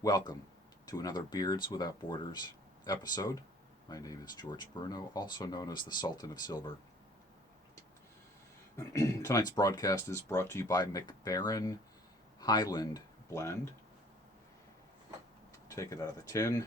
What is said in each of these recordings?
Welcome to another Beards Without Borders episode. My name is George Bruno, also known as the Sultan of Silver. Tonight's broadcast is brought to you by McBaron Highland Blend. Take it out of the tin,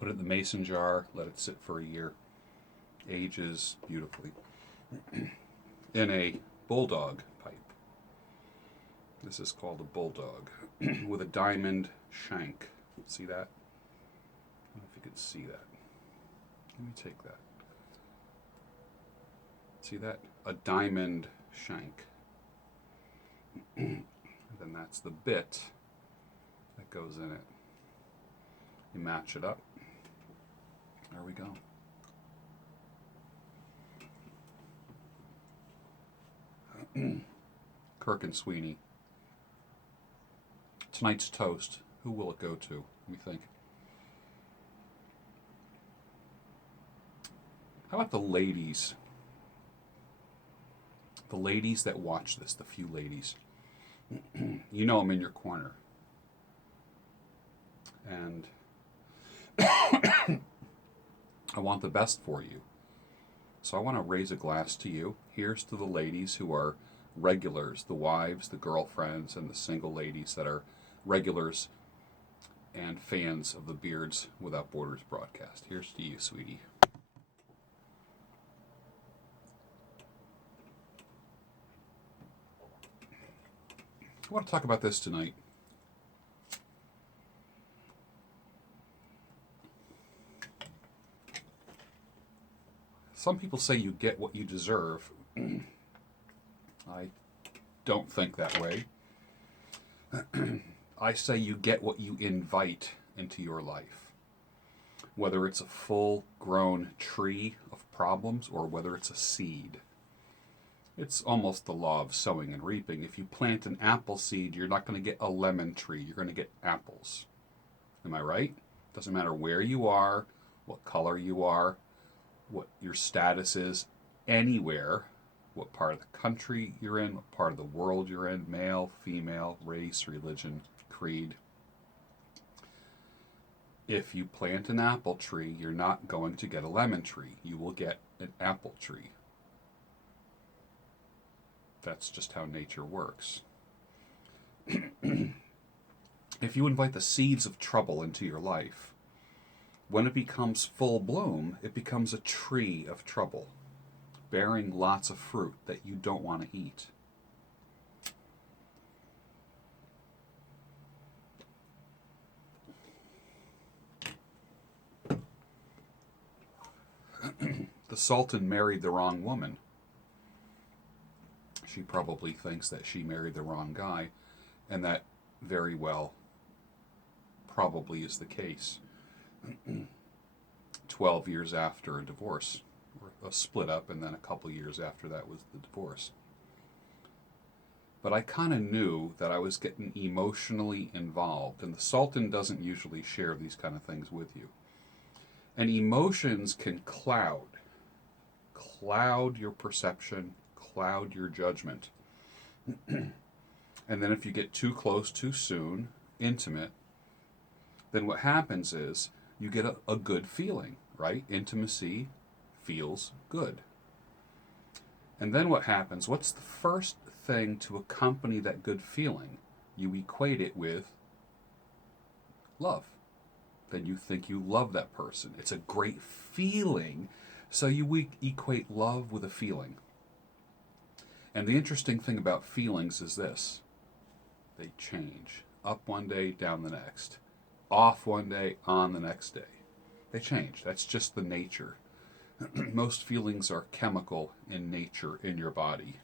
put it in the mason jar, let it sit for a year. Ages beautifully. In a bulldog pipe. This is called a bulldog with a diamond shank. See that? I don't know if you can see that. Let me take that. See that? A diamond shank. And then that's the bit that goes in it. You match it up. There we go. Kirk and Sweeney. Tonight's toast, who will it go to, we think? How about the ladies? The ladies that watch this, the few ladies. You know I'm in your corner. And I want the best for you. So I want to raise a glass to you. Here's to the ladies who are regulars, the wives, the girlfriends, and the single ladies that are regulars and fans of the Beards Without Borders broadcast. Here's to you, sweetie. I want to talk about this tonight. Some people say you get what you deserve. I don't think that way. I say you get what you invite into your life. Whether it's a full-grown tree of problems or whether it's a seed. It's almost the law of sowing and reaping. If you plant an apple seed, you're not going to get a lemon tree. You're going to get apples. Am I right? Doesn't matter where you are, what color you are, what your status is, anywhere, what part of the country you're in, what part of the world you're in, male, female, race, religion, creed. If you plant an apple tree, you're not going to get a lemon tree. You will get an apple tree. That's just how nature works. If you invite the seeds of trouble into your life, when it becomes full bloom, it becomes a tree of trouble, bearing lots of fruit that you don't want to eat. The Sultan married the wrong woman. She probably thinks that she married the wrong guy, and that very well probably is the case. 12 years after a divorce, or a split up, and then a couple years after that was the divorce. But I kind of knew that I was getting emotionally involved, and the Sultan doesn't usually share these kind of things with you. And emotions can cloud your perception, cloud your judgment. And then if you get too close too soon, intimate, then what happens is you get a good feeling, right? Intimacy feels good. And then what happens? What's the first thing to accompany that good feeling? You equate it with love. Then you think you love that person. It's a great feeling, so you equate love with a feeling. And the interesting thing about feelings is this. They change. Up one day, down the next. Off one day, on the next day. They change. That's just the nature. Most feelings are chemical in nature in your body.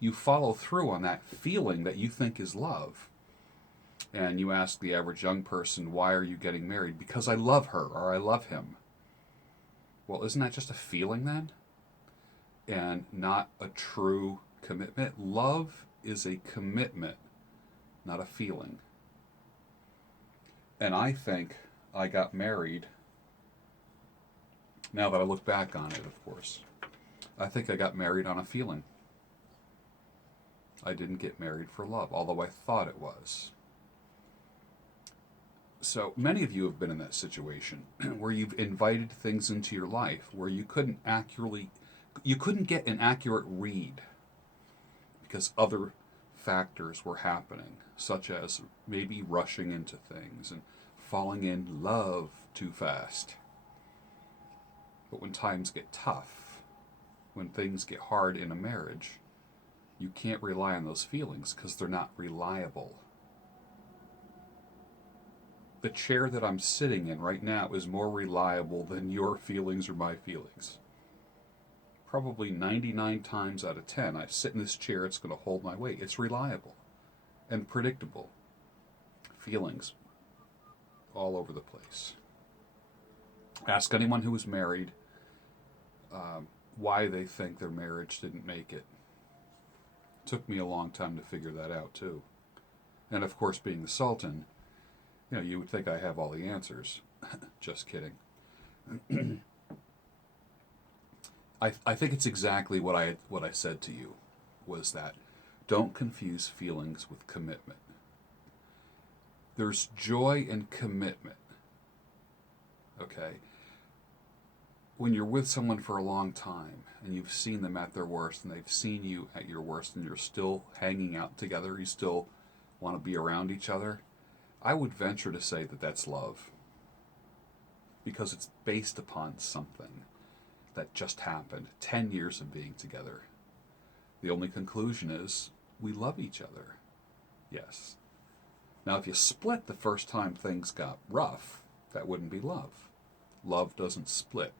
You follow through on that feeling that you think is love. And you ask the average young person, why are you getting married? Because I love her or I love him. Well, isn't that just a feeling then? And not a true commitment? Love is a commitment, not a feeling. And I think I got married, now that I look back on it, of course, I think I got married on a feeling. I didn't get married for love, although I thought it was. So many of you have been in that situation where you've invited things into your life where you couldn't get an accurate read because other factors were happening, such as maybe rushing into things and falling in love too fast. But when times get tough, when things get hard in a marriage, you can't rely on those feelings because they're not reliable. The chair that I'm sitting in right now is more reliable than your feelings or my feelings. Probably 99 times out of 10, I sit in this chair, it's going to hold my weight. It's reliable and predictable. Feelings all over the place. Ask anyone who is married why they think their marriage didn't make it. Took me a long time to figure that out too. And of course, being the Sultan, you would think I have all the answers. Just kidding. I think it's exactly what I said to you, was that don't confuse feelings with commitment. There's joy in commitment. Okay? When you're with someone for a long time and you've seen them at their worst and they've seen you at your worst and you're still hanging out together, you still want to be around each other, I would venture to say that that's love. Because it's based upon something that just happened, 10 years of being together. The only conclusion is we love each other. Yes. Now, if you split the first time things got rough, that wouldn't be love. Love doesn't split.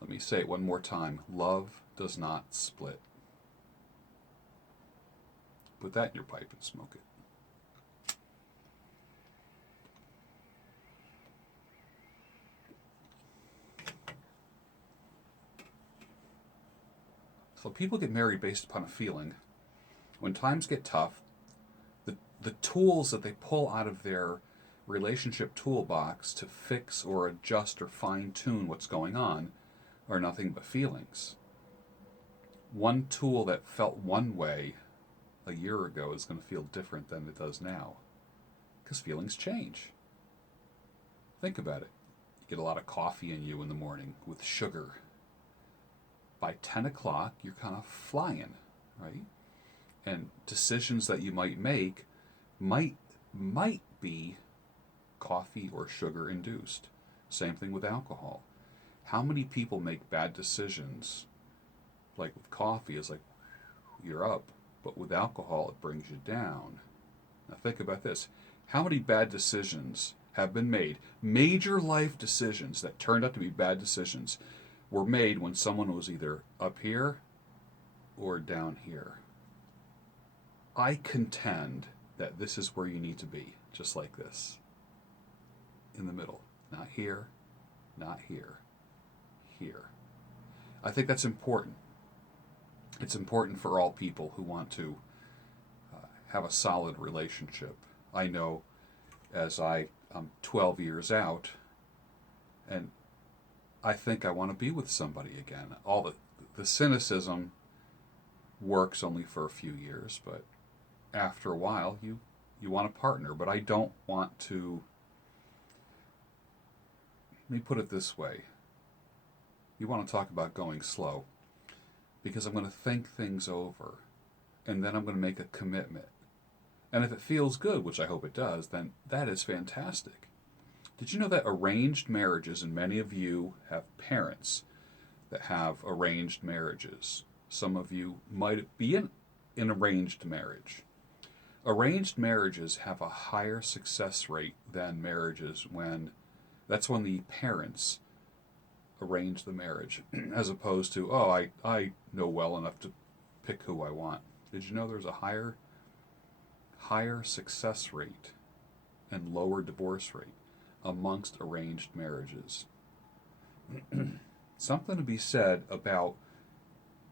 Let me say it one more time. Love does not split. Put that in your pipe and smoke it. So people get married based upon a feeling. When times get tough, the tools that they pull out of their relationship toolbox to fix or adjust or fine-tune what's going on are nothing but feelings. One tool that felt one way a year ago is going to feel different than it does now. Because feelings change. Think about it. You get a lot of coffee in you in the morning with sugar. By 10 o'clock, you're kind of flying, right? And decisions that you might make might be coffee or sugar induced. Same thing with alcohol. How many people make bad decisions? Like with coffee, it's like you're up, but with alcohol, it brings you down. Now think about this. How many bad decisions have been made? Major life decisions that turned out to be bad decisions were made when someone was either up here or down here. I contend that this is where you need to be, just like this. In the middle. Not here, not here, here. I think that's important. It's important for all people who want to have a solid relationship. I know as I'm 12 years out, and I think I want to be with somebody again. All the cynicism works only for a few years, but after a while, you want a partner. But I don't want to. Let me put it this way. You want to talk about going slow, because I'm going to think things over, and then I'm going to make a commitment. And if it feels good, which I hope it does, then that is fantastic. Did you know that arranged marriages, and many of you have parents that have arranged marriages. Some of you might be in an arranged marriage. Arranged marriages have a higher success rate than marriages that's when the parents arrange the marriage, as opposed to, I know well enough to pick who I want. Did you know there's a higher success rate and lower divorce rate amongst arranged marriages? Something to be said about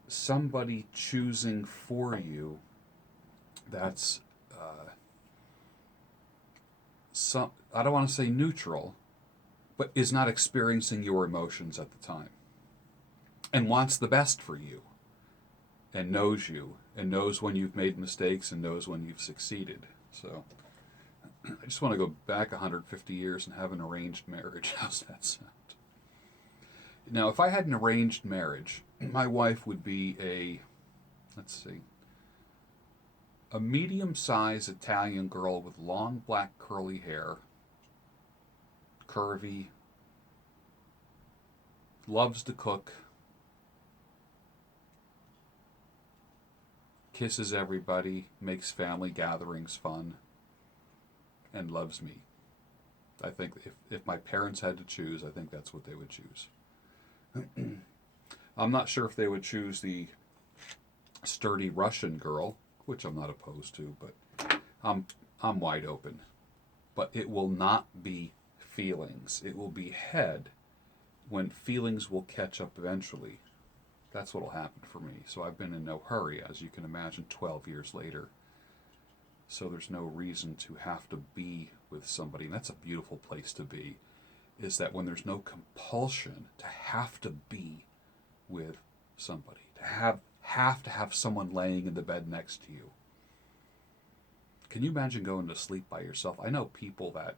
somebody choosing for you that's I don't want to say neutral, but is not experiencing your emotions at the time. and wants the best for you and knows you and knows when you've made mistakes and knows when you've succeeded. So I just want to go back 150 years and have an arranged marriage. How's that sound? Now, if I had an arranged marriage, my wife would be a medium-sized Italian girl with long black curly hair, curvy, loves to cook, kisses everybody, makes family gatherings fun, and loves me. I think if my parents had to choose, I think that's what they would choose. I'm not sure if they would choose the sturdy Russian girl, which I'm not opposed to, but I'm wide open. But it will not be feelings. It will be head, when feelings will catch up eventually. That's what will happen for me. So I've been in no hurry, as you can imagine, 12 years later. So there's no reason to have to be with somebody. And that's a beautiful place to be, is that when there's no compulsion to have to be with somebody, to have someone laying in the bed next to you. Can you imagine going to sleep by yourself? I know people that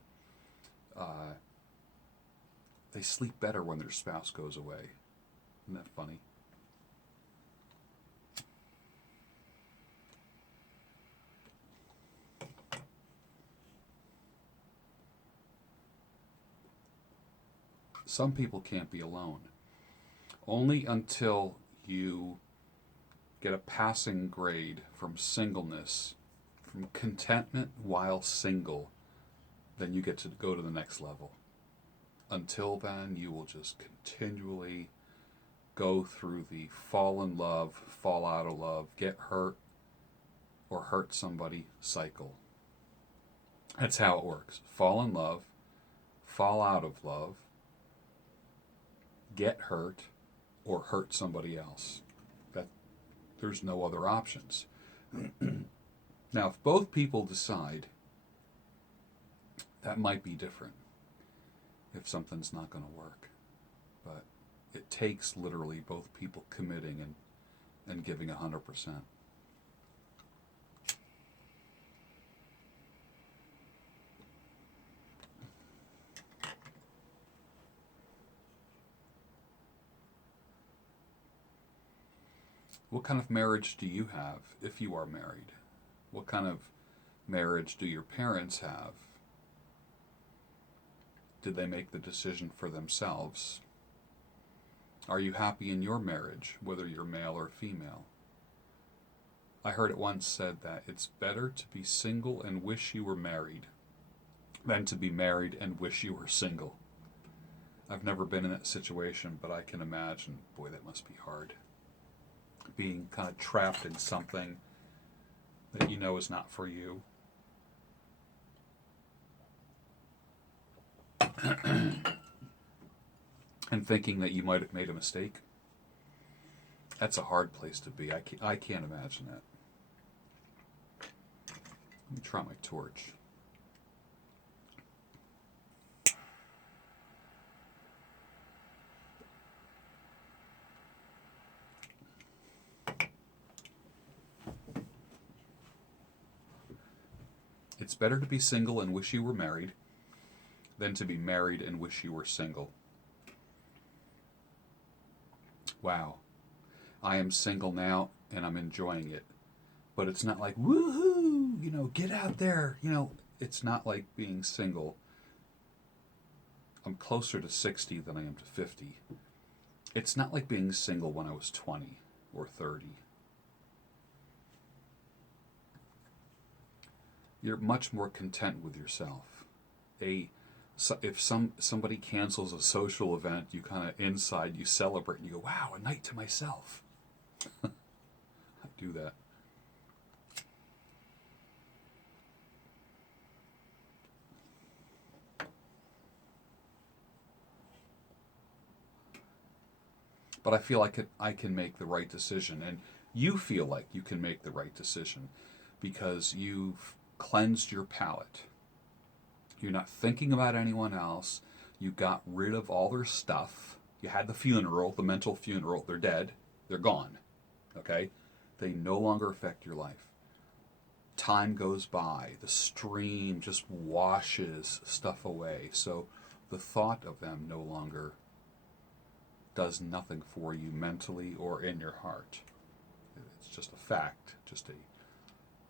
they sleep better when their spouse goes away. Isn't that funny? Some people can't be alone. Only until you get a passing grade from singleness, from contentment while single, then you get to go to the next level. Until then, you will just continually go through the fall in love, fall out of love, get hurt, or hurt somebody cycle. That's how it works. Fall in love, fall out of love, get hurt, or hurt somebody else. There's no other options. Now, if both people decide, that might be different if something's not going to work. But it takes literally both people committing and giving 100%. What kind of marriage do you have if you are married? What kind of marriage do your parents have? Did they make the decision for themselves? Are you happy in your marriage, whether you're male or female? I heard it once said that it's better to be single and wish you were married than to be married and wish you were single. I've never been in that situation, but I can imagine, boy, that must be hard. Being kind of trapped in something that you know is not for you. And thinking that you might have made a mistake. That's a hard place to be. I can't imagine that. Let me try my torch. It's better to be single and wish you were married than to be married and wish you were single. Wow. I am single now and I'm enjoying it. But it's not like, woohoo, get out there. It's not like being single. I'm closer to 60 than I am to 50. It's not like being single when I was 20 or 30. You're much more content with yourself. If somebody cancels a social event, you kind of inside you celebrate and you go, wow, a night to myself. I do that. But I feel like I can make the right decision, and you feel like you can make the right decision because you've cleansed your palate. You're not thinking about anyone else. You got rid of all their stuff. You had the funeral, the mental funeral. They're dead. They're gone. Okay? They no longer affect your life. Time goes by. The stream just washes stuff away. So the thought of them no longer does nothing for you mentally or in your heart. It's just a fact. Just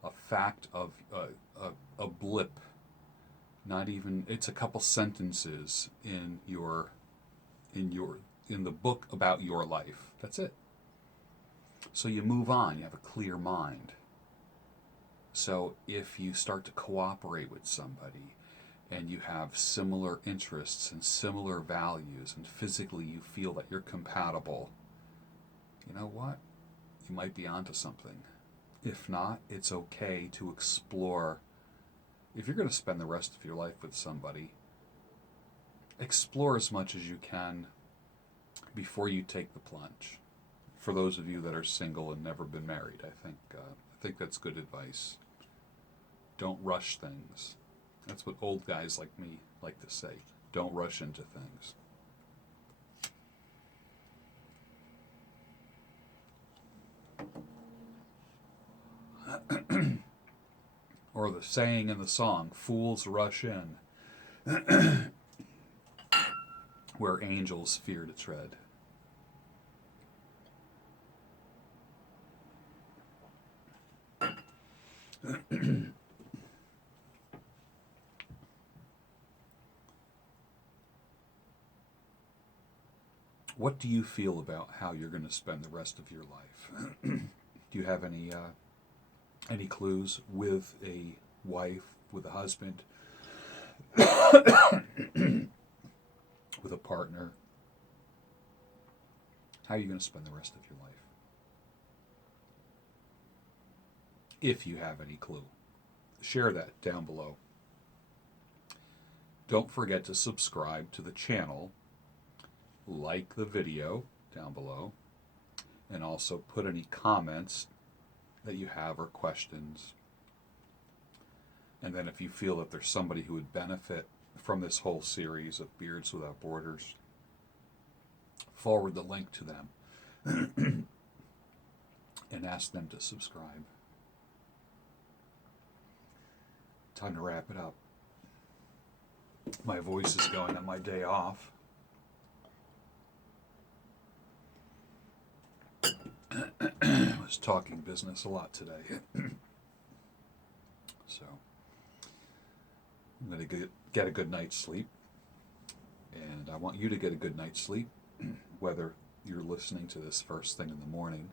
a fact of a blip. Not even, it's a couple sentences in the book about your life. That's it. So you move on. You have a clear mind. So if you start to cooperate with somebody and you have similar interests and similar values and physically you feel that you're compatible, you know what? You might be onto something. If not, it's okay to explore. If you're going to spend the rest of your life with somebody, explore as much as you can before you take the plunge. For those of you that are single and never been married, I think that's good advice. Don't rush things. That's what old guys like me like to say. Don't rush into things. Or the saying in the song, fools rush in, where angels fear to tread. What do you feel about how you're going to spend the rest of your life? Do you have any clues with a wife, with a husband, with a partner? How are you going to spend the rest of your life? If you have any clue, share that down below. Don't forget to subscribe to the channel, like the video down below, and also put any comments that you have or questions. And then if you feel that there's somebody who would benefit from this whole series of Beards Without Borders, forward the link to them and ask them to subscribe. Time to wrap it up. My voice is going on my day off. I was talking business a lot today. So I'm going to get a good night's sleep. And I want you to get a good night's sleep, whether you're listening to this first thing in the morning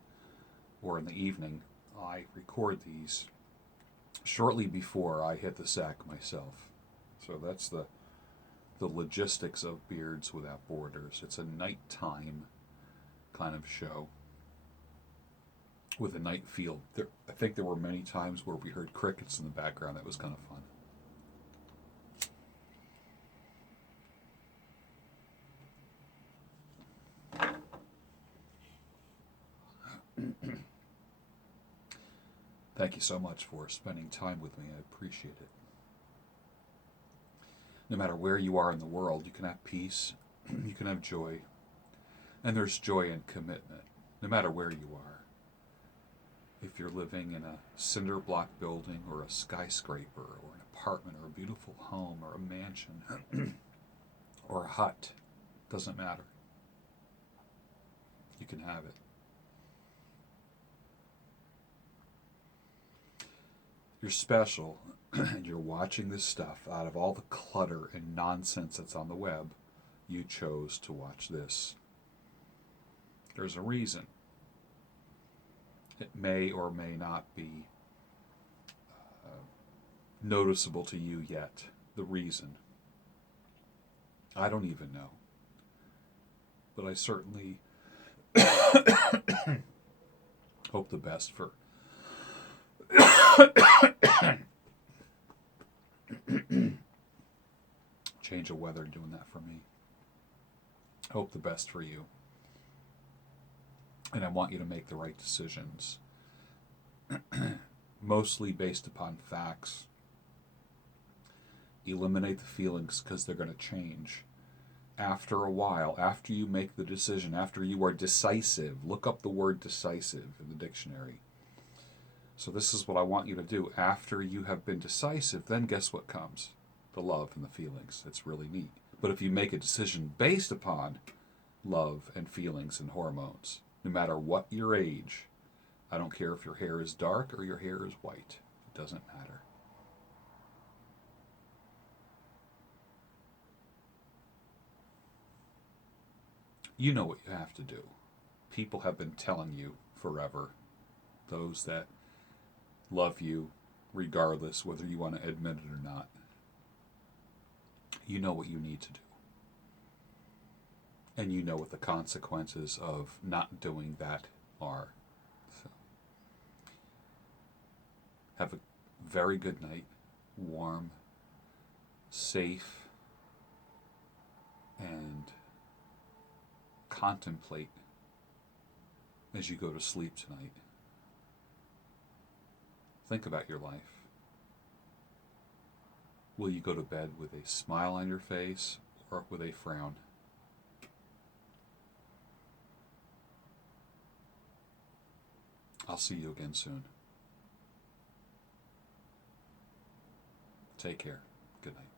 or in the evening. I record these shortly before I hit the sack myself. So that's the logistics of Beards Without Borders. It's a nighttime kind of show with a night feel. I think there were many times where we heard crickets in the background. That was kind of fun. Thank you so much for spending time with me. I appreciate it. No matter where you are in the world, you can have peace, you can have joy, and there's joy in commitment, no matter where you are. If you're living in a cinder block building or a skyscraper or an apartment or a beautiful home or a mansion or a hut, doesn't matter. You can have it. You're special, and you're watching this stuff. Out of all the clutter and nonsense that's on the web, you chose to watch this. There's a reason. It may or may not be noticeable to you yet, the reason. I don't even know. But I certainly hope the best for change of weather doing that for me. Hope the best for you. And I want you to make the right decisions. Mostly based upon facts. Eliminate the feelings because they're going to change. after a while, after you make the decision, after you are decisive, look up the word decisive in the dictionary. So this is what I want you to do. After you have been decisive, then guess what comes? The love and the feelings. It's really neat. But if you make a decision based upon love and feelings and hormones, no matter what your age, I don't care if your hair is dark or your hair is white. It doesn't matter. You know what you have to do. People have been telling you forever, those that love you regardless whether you want to admit it or not. You know what you need to do. And you know what the consequences of not doing that are. So, have a very good night, warm, safe, and contemplate as you go to sleep tonight. Think about your life. Will you go to bed with a smile on your face or with a frown? I'll see you again soon. Take care. Good night.